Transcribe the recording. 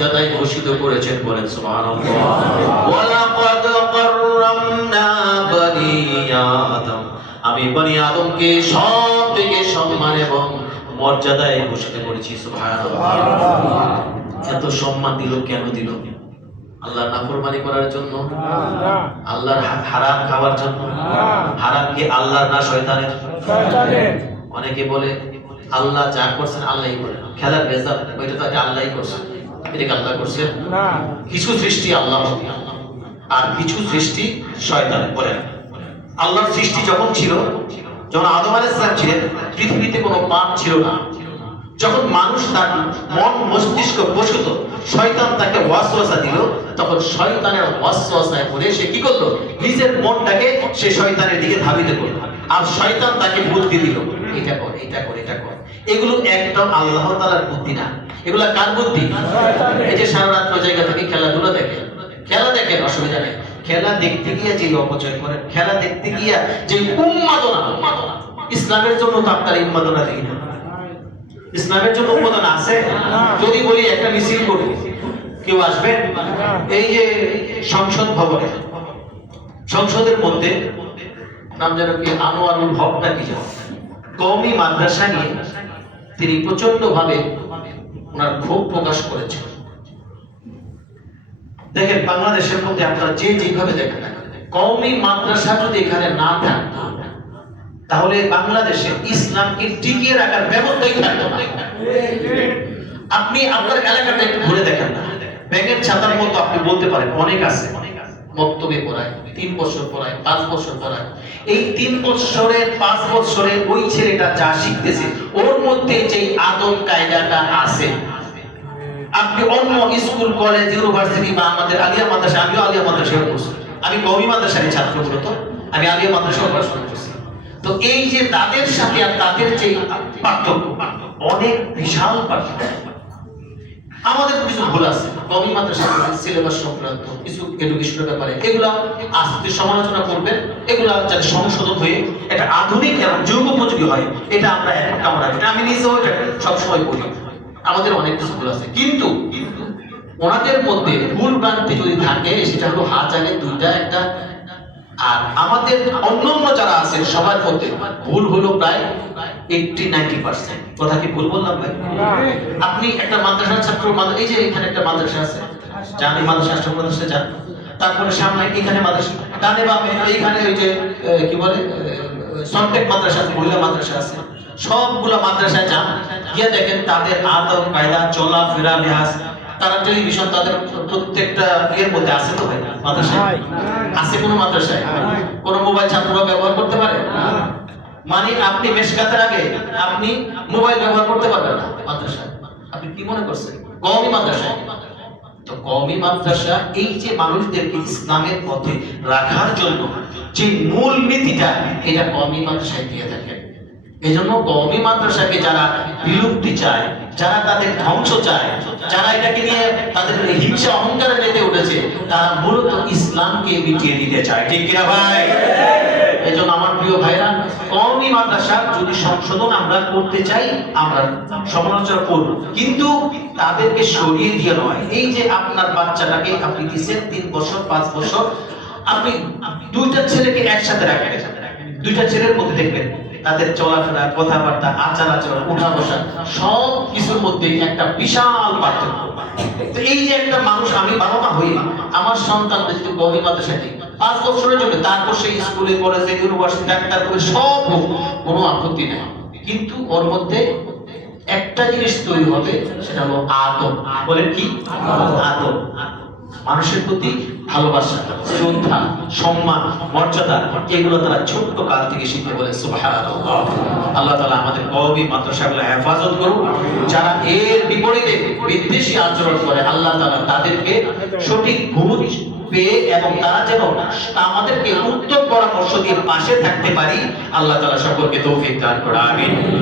মর্যাদায় ভূষিত করেছেন, বলেন সুবহানাল্লাহ। ওয়ালাকাদ কাররামনা বনি আদম, আমি বনি আদমকে সব থেকে সম্মান এবং মর্যাদায় ভূষিত করেছি। সুবহানাল্লাহ। এত সম্মান দিল কেন দিল? আল্লাহর নাফরমানি করার জন্য? আল্লাহর হারাম খাওয়ার জন্য? হারাম কি আল্লাহর না শয়তানের? অনেকে বলে আল্লাহ যা করছেন আল্লাহই করেন, খেলার রেজাল্ট ওইটা তো আল্লাহই করছেন, এটা আল্লাহ করছেন না। কিছু সৃষ্টি আল্লাহ আর কিছু সৃষ্টি শয়তান। বলেন আল্লাহর সৃষ্টি যখন ছিল, যখন আদম আলাইহিস সালাম ছিলেন, পৃথিবীতে কোনো পাপ ছিল না। যখন মানুষ তার মন মস্তিষ্ক বশত শয়তান তাকে ওয়াসওয়াসা দিল, তখন শয়তানের ওয়াসওয়াসায় পড়ে সে কি করলো? নিজের মনটাকে সে শয়তানের দিকে ধাবিত করলো, আর শয়তান তাকে বুদ্ধি দিল, এটা কর, এটা কর, এটা কর। এগুলো একদম আল্লাহ তাআলার বুদ্ধি না, এগুলা কার বুদ্ধি? এই যে সারা রাত জায়গা থেকে খেলাধুলা দেখেন, খেলা দেখেন, অসুবিধা নেই। খেলা দেখতে গিয়ে যে অপচয় করে, খেলা দেখতে গিয়ে যে উন্মাদনা, ইসলামের জন্য তো আপনার উন্মাদনা দেখি না। ইসলামের জন্য উন্মাদনা আছে? যদি বলি একটা মিছিল করব, কেউ আসবে? এই যে সংসদ ভবনে, সংসদের মধ্যে নাম যেন কি আনোয়ারুল হক না কি যেন, কওমি মাদ্রাসা নিয়ে তিনি প্রচন্ড ভাবে ওনার ক্ষোভ প্রকাশ করেছেন। দেখেন বাংলাদেশের মধ্যে আপনারা যে যেভাবে দেখেন, কওমি মাদ্রাসা যদি এখানে না থাকতো তাহলে বাংলাদেশে ইসলামকে টিকিয়ে রাখার ব্যবস্থাই থাকতো না। আপনি আপনার এলাকাটা একটু ঘুরে দেখেন না, ব্যাঙের ছাতার মতো আপনি বলতে পারেন অনেক আছে, মক্তবে পড়ায়, 3 বছর পড়ায়, 5 বছর পড়ায়। এই 3 বছরের 5 বছরে ওই ছেলেটা যা শিখতেছে ওর মধ্যে যে আদব কায়দাটা আছে, আপনি অন্য স্কুল কলেজ ইউনিভার্সিটি বা আমাদের আলিয়া মাদ্রাসা, আমিও আলিয়া মাদ্রাসায় পড়ছি, আমি কওমি মাদ্রাসার ছাত্র, মূলত আমি আলিয়া মাদ্রাসায় পড়াশোনা করছি। তো এই যে তাদের সাথে আর তাদের যে পার্থক্য, অনেক বিশাল পার্থক্য। আমাদের কিছু ভুল আছে কওমি মাদ্রাসার সিলেবাস সংক্রান্ত কিছু এডুকেশনের ব্যাপারে, এগুলা আস্তে সমালোচনা করবেন, এগুলা যাতে সংশোধন হয়ে এটা আধুনিক এবং যুগোপযোগী হয়, এটা আমরা এখন কামনা করি। আমি নিজেও এটা সবসময় বলি, আমাদের অনেক কিছু ভুল আছে, কিন্তু ওনাদের মধ্যে ভুল ভ্রান্তি যদি থাকে সেটা হলো হাত আগে দুইটা একটা, আর আমাদের অন্যান্য যারা আছেন সবার মধ্যে ভুল হলো প্রায় 80-90%। কথা কি ভুল বললাম ভাই? আপনি একটা মাদ্রাসার ছাত্র, এই যে এখানে একটা মাদ্রাসা আছে, জানি মাদ্রাসা, আশ্রম মাদ্রাসা যান, তারপরে সামনে এখানে মাদ্রাসা, ডানে বামে এইখানে ওই যে কি বলে সন্টেক মাদ্রাসা, মহিলা মাদ্রাসা আছে, সবগুলা মাদ্রাসায় যান, গিয়ে দেখেন তাদের আদব কায়দা, চলাফেরা, লেহাজ, তারা টেলিভিশন তাদের প্রত্যেকটা ইয়ের মধ্যে আছে তো ভাই? মাদ্রাসায় আছে? কোন মাদ্রাসায় কোন মোবাইল ছাত্ররা ব্যবহার করতে পারে? মানে আপনি মেশকাতের আগে আপনি মোবাইল ব্যবহার করতে পারবেন না মাদ্রাসায়। আপনি কি মনে করছেন কওমি মাদ্রাসায়? তো কওমি মাদ্রাসা এই যে মানুষদেরকে ইসলামের পথে রাখার জন্য যে মূল নীতিটা, এটা কওমি মাদ্রাসায় দিয়ে থাকে। এজন্য কওমি মাদ্রাসাকে যারা বিলুপ্তি চায়, যারা তাদের ধ্বংস চায়, যারা এটাকে নিয়ে তাদের হিংসা অহংকারে মেতে উঠেছে, তারা মূলত ইসলামকে মিটিয়ে দিতে চায়। ঠিক কিনা ভাই? এজন্য আমার প্রিয় ভাইরা, কওমি মাদ্রাসা যদি সংশোধন আমরা করতে চাই, আমরা সমালোচনা করব, কিন্তু তাদেরকে সরিয়ে দিয়ে নয়। এই যে আপনার বাচ্চাটাকে আপনি দিচ্ছেন 3 বছর 5 বছর, আপনি দুইটা ছেলেকে একসাথে রাখবেন, দুইটা ছেলের মধ্যে দেখবেন তাদের চলাফেরা, কথাবার্তা, আচার আচরণ, উঠা বসা সব কিছুর মধ্যে একটা বিশাল পার্থক্য। তো এই যে একটা মানুষ, আমি বাবা মা হই, আমার সন্তান যদি কওমি মাদ্রাসায় 5 বছরের জন্য, তারপর সেই স্কুলে কলেজে ইউনিভার্সিটি ডাক্তার করে সব কোনো আপত্তি নেই, কিন্তু ওর মধ্যে একটা জিনিস তৈরি হবে, সেটা হলো আদব। বলেন কি? আদব। মানুষের প্রতি ভালোবাসা, শ্রদ্ধা, সম্মান, মর্যাদা, এগুলো তারা ছোট্ট কাল থেকে শিখে। বলে সুবহানাল্লাহ। আল্লাহ তাআলা আমাদের কওমি মাদ্রাসাগুলো হেফাজত করুন। যারা এর বিপরীতে বিদ্বেষী আচরণ করে, আল্লাহ তাআলা তাদেরকে সঠিক বুঝ পেয়ে এবং তারা যেন আমাদেরকে উত্তম পরামর্শ দিয়ে পাশে থাকতে পারি, আল্লাহ তাআলা সকলকে তৌফিক দান করুন। আমিন।